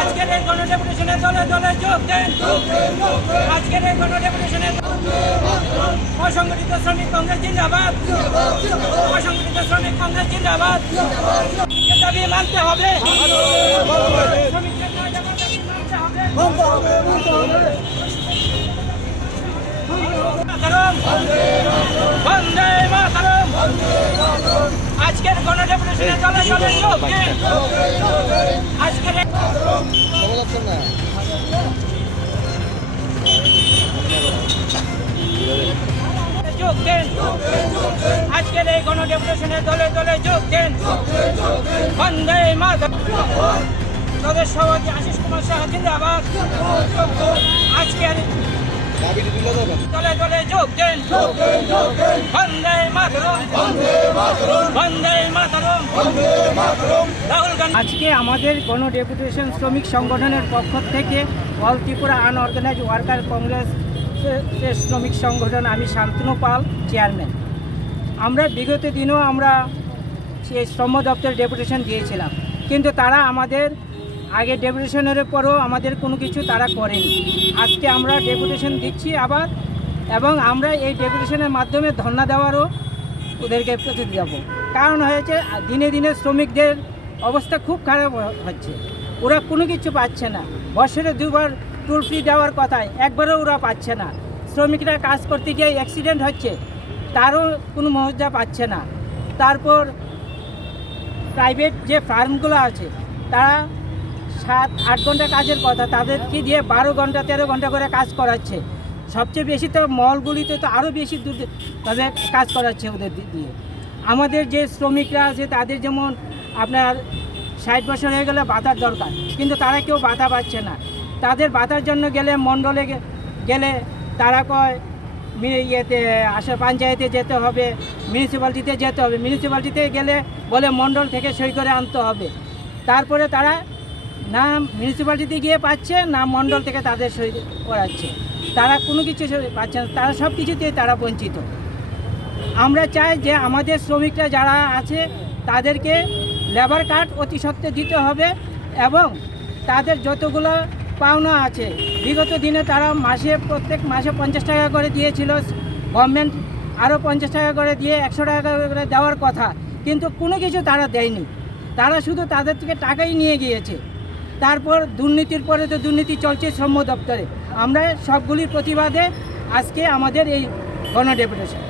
আজকের এই গণডেপুটেশনে দলে দলে যোগ দেন। আজকের এই গণডেপুটেশনে অসংগঠিত শ্রমিক কংগ্রেস জিন্দাবাদ, অসংগঠিত শ্রমিক কংগ্রেস জিন্দাবাদ। দাবি মানতে হবে, বন্দে মাতরম। আজকের গণডেপুটেশনে দলে দলে যোগ দেন। আজকের যোগ দেন। আজকের এই গণডেপুটেশনে দলে দলে যোগ দেন। বন্দে মাতরম। প্রদেশ সভাপতি আশিস কুমার সাহা জিন্দাবাদ। আজকের দলে দলে যোগ দেন। বন্দে মাতরম, বন্দে মাতরম। রাহুল গান্ধী। আজকে আমাদের গণডেপুটেশন শ্রমিক সংগঠনের পক্ষ থেকে all Tripura unorganise worker Congress শ্রমিক সংগঠন, আমি শান্তনু পাল, চেয়ারম্যান। আমরা বিগত দিনেও আমরা সেই শ্রম দপ্তরে ডেপুটেশন দিয়েছিলাম, কিন্তু তারা আমাদের আগে ডেপুটেশনের পরও আমাদের কোনো কিছু তারা করেনি। আজকে আমরা ডেপুটেশন দিচ্ছি আবার, এবং আমরা এই ডেপুটেশনের মাধ্যমে ধর্ণা দেওয়ারও ওদেরকে প্রতিনিধি যাব। কারণ হয়েছে দিনে দিনে শ্রমিকদের অবস্থা খুব খারাপ হচ্ছে, ওরা কোনো কিছু পাচ্ছে না। বছরে দুবার টোল ফ্রি দেওয়ার কথায় একবারও ওরা পাচ্ছে না। শ্রমিকরা কাজ করতে গিয়ে অ্যাক্সিডেন্ট হচ্ছে, তারও কোনো মুআওয়াজা পাচ্ছে না। তারপর প্রাইভেট যে ফার্মগুলো আছে তারা 7-8 ঘন্টা কাজের কথা, তাদেরকে দিয়ে 12 ঘন্টা 13 ঘন্টা করে কাজ করাচ্ছে। সবচেয়ে বেশি তো মলগুলিতে তো আরও বেশি দূর তাদের কাজ করাচ্ছে ওদের দিয়ে। আমাদের যে শ্রমিকরা আছে তাদের যেমন আপনার 60 বছর হয়ে গেলে ভাতার দরকার, কিন্তু তারা কেউ ভাতা পাচ্ছে না। তাদের ভাতার জন্য গেলে মণ্ডলে গেলে তারা কয় ইয়েতে আসা পঞ্চায়েতে যেতে হবে, মিউনিসিপ্যালিটিতে যেতে হবে। মিউনিসিপ্যালিটিতে গেলে বলে মণ্ডল থেকে সই করে আনতে হবে। তারপরে তারা না মিউনিসিপ্যালিটিতে গিয়ে পাচ্ছে, না মণ্ডল থেকে তাদের সই করাচ্ছে। তারা কোনো কিছু পাচ্ছে না, তারা সব কিছুতেই তারা বঞ্চিত। আমরা চাই যে আমাদের শ্রমিকরা যারা আছে তাদেরকে লেবার কার্ড অতি সত্ত্বে দিতে হবে, এবং তাদের যতগুলো পাওনা আছে বিগত দিনে তারা প্রত্যেক মাসে 50 টাকা করে দিয়েছিল। গভর্নমেন্ট আরও 50 টাকা করে দিয়ে 100 টাকা করে দেওয়ার কথা, কিন্তু কোনো কিছু তারা দেয়নি। তারা শুধু তাদের থেকে টাকাই নিয়ে গিয়েছে। তারপর দুর্নীতির পরে তো দুর্নীতি চলছে শ্রম দপ্তরে। আমরা সবগুলির প্রতিবাদে আজকে আমাদের এই গণডেপুটেশন।